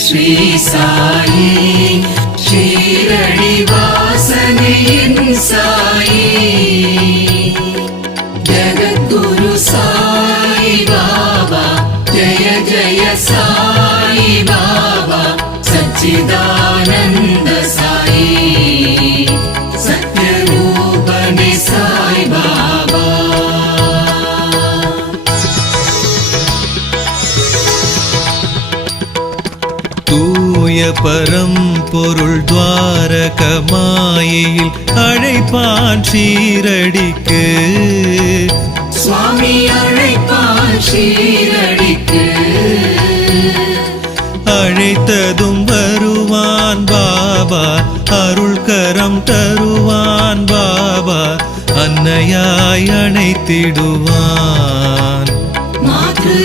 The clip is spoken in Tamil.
ஸ்ரீ சாயி ஷீரடி வாசனையின் சாயி ஜகத்குரு சாய் பாபா ஜய ஜய சாய் பாபா சச்சிதானந்த சாயி சத்யரூபனே சாய் பாபா. தூய பரம்பொருள் துவாரக மாயையில் அழைப்பான் ஷீரடிக்கு சுவாமி அழைப்பான் ஷீரடிக்கு அழைத்ததும் வருவான் பாபா அருள் கரம் தருவான் பாபா அன்னையாய் அணைத்திடுவான் மாத்ரு